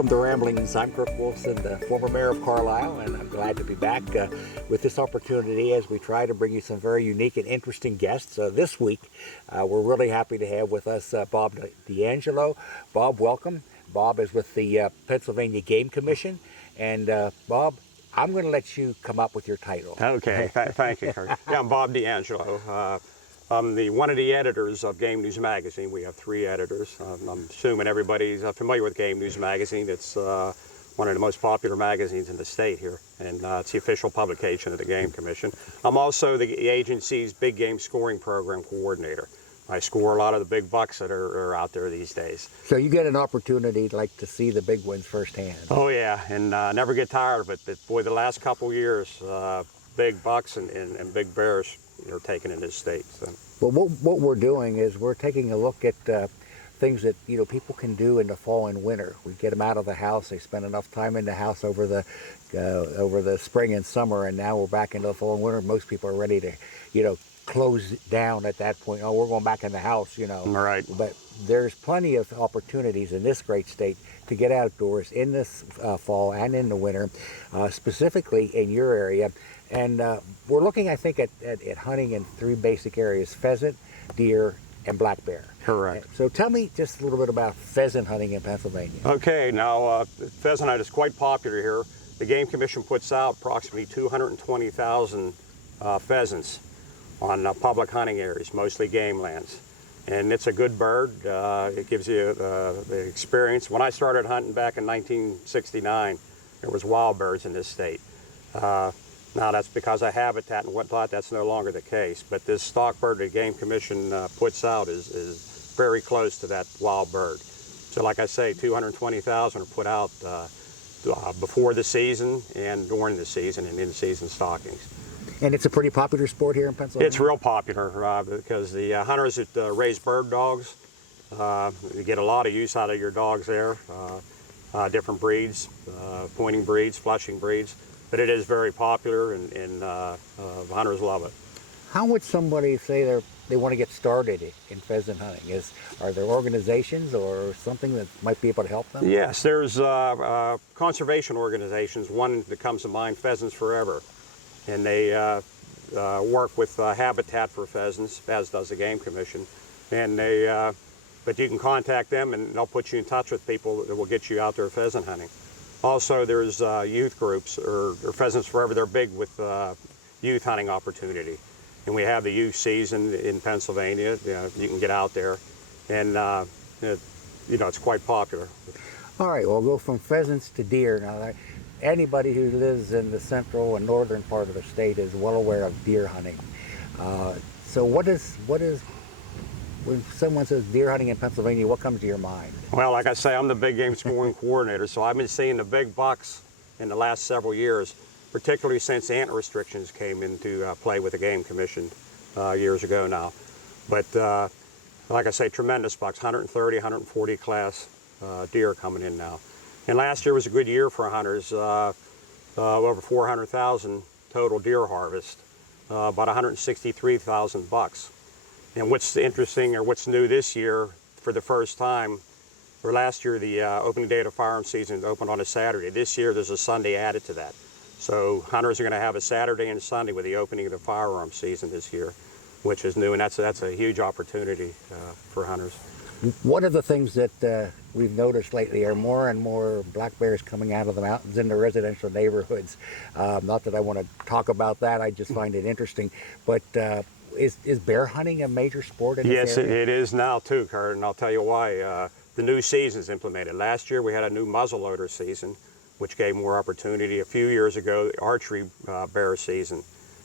Welcome to Ramblings. I'm Kirk, the former mayor of Carlisle, and I'm glad to be back with this opportunity as we try to bring you some very unique and interesting guests. This week, we're really happy to have with us Bob D'Angelo. Bob, welcome. Bob is with the Pennsylvania Game Commission, and Bob, I'm going to let you come up with your title. Okay, thank you, Kirk. Yeah, I'm Bob D'Angelo. I'm one of the editors of Game News Magazine. We have 3 editors. I'm assuming everybody's familiar with Game News Magazine. It's one of the most popular magazines in the state here, and it's the official publication of the Game Commission. I'm also the agency's big game scoring program coordinator. I score a lot of the big bucks that are out there these days. So you get an opportunity to see the big ones firsthand. Oh yeah, and never get tired of it. But boy, the last couple years, big bucks and big bears are taken in this state. So. Well, what we're doing is we're taking a look at things that people can do in the fall and winter. We get them out of the house. They spend enough time in the house over the spring and summer, and now we're back into the fall and winter. Most people are ready to close down at that point. Oh, we're going back in the house, Right. But there's plenty of opportunities in this great state to get outdoors in this fall and in the winter, specifically in your area. And we're looking, I think, at hunting in 3 basic areas: pheasant, deer, and black bear. Correct. So tell me just a little bit about pheasant hunting in Pennsylvania. Okay, now pheasant hunt is quite popular here. The Game Commission puts out approximately 220,000 pheasants on public hunting areas, mostly game lands. And it's a good bird. It gives you the experience. When I started hunting back in 1969, there was wild birds in this state. Now that's because of habitat and whatnot. That's no longer the case. But this stock bird the Game Commission puts out is very close to that wild bird. So like I say, 220,000 are put out before the season and during the season and in-season stockings. And it's a pretty popular sport here in Pennsylvania? It's real popular because the hunters that raise bird dogs, you get a lot of use out of your dogs there. Different breeds, pointing breeds, flushing breeds. But it is very popular, and hunters love it. How would somebody say they want to get started in pheasant hunting? Are there organizations or something that might be able to help them? Yes, there's conservation organizations. One that comes to mind, Pheasants Forever. And they work with habitat for pheasants, as does the Game Commission. And but you can contact them and they'll put you in touch with people that will get you out there pheasant hunting. Also, there's youth groups, or Pheasants Forever. They're big with youth hunting opportunity. And we have the youth season in Pennsylvania. You can get out there, and it's quite popular. All right, we'll go from pheasants to deer. Now, anybody who lives in the central and northern part of the state is well aware of deer hunting. So what is when someone says deer hunting in Pennsylvania, what comes to your mind? Well, like I say, I'm the big game scoring coordinator, so I've been seeing the big bucks in the last several years, particularly since ant restrictions came into play with the Game Commission years ago now. But like I say, tremendous bucks, 130, 140 class deer coming in now. And last year was a good year for hunters, over 400,000 total deer harvest, about 163,000 bucks. And what's interesting, or what's new this year, for the first time, or last year the opening day of the firearm season opened on a Saturday. This year there's a Sunday added to that. So hunters are going to have a Saturday and a Sunday with the opening of the firearm season this year, which is new, and that's a huge opportunity for hunters. One of the things that we've noticed lately are more and more black bears coming out of the mountains into residential neighborhoods. Not that I want to talk about that, I just find it interesting. But is bear hunting a major sport in this area? Yes, it is now too, Kurt, and I'll tell you why. The new season's implemented. Last year we had a new muzzleloader season, which gave more opportunity. A few years ago, the archery bear season,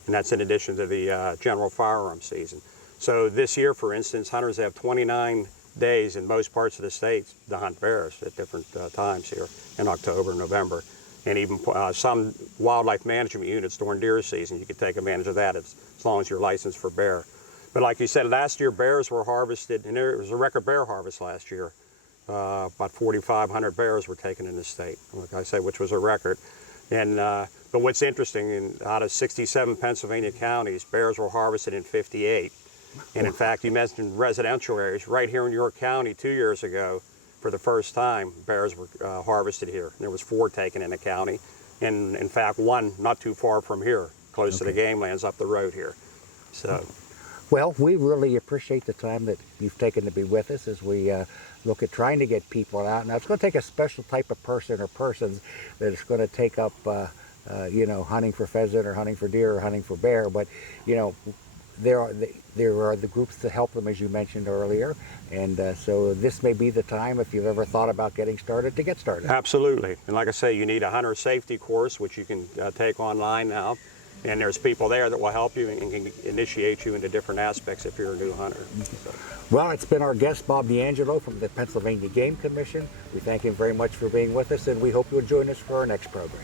and that's in addition to the general firearm season. So this year, for instance, hunters have 29 days in most parts of the state to hunt bears at different times here in October and November. And even some wildlife management units during deer season, you could take advantage of that as long as you're licensed for bear. But like you said, last year bears were harvested, and there was a record bear harvest last year. About 4,500 bears were taken in the state, like I said, which was a record. And but what's interesting, out of 67 Pennsylvania counties, bears were harvested in 58. And in fact, you mentioned residential areas. Right here in York County 2 years ago, for the first time, bears were harvested here. There was 4 taken in the county, and in fact, 1 not too far from here, close to the game lands up the road here. So, Well, we really appreciate the time that you've taken to be with us as we look at trying to get people out. Now, it's going to take a special type of person or persons that is going to take up, you know, hunting for pheasant or hunting for deer or hunting for bear. But, you know, there are the groups to help them, as you mentioned earlier. And so this may be the time, if you've ever thought about getting started, to get started. absolutely. And like I say, you need a hunter safety course, which you can take online now. And there's people there that will help you and can initiate you into different aspects if you're a new hunter. So. Well, it's been our guest, Bob D'Angelo from the Pennsylvania Game Commission. We thank him very much for being with us, and we hope you'll join us for our next program.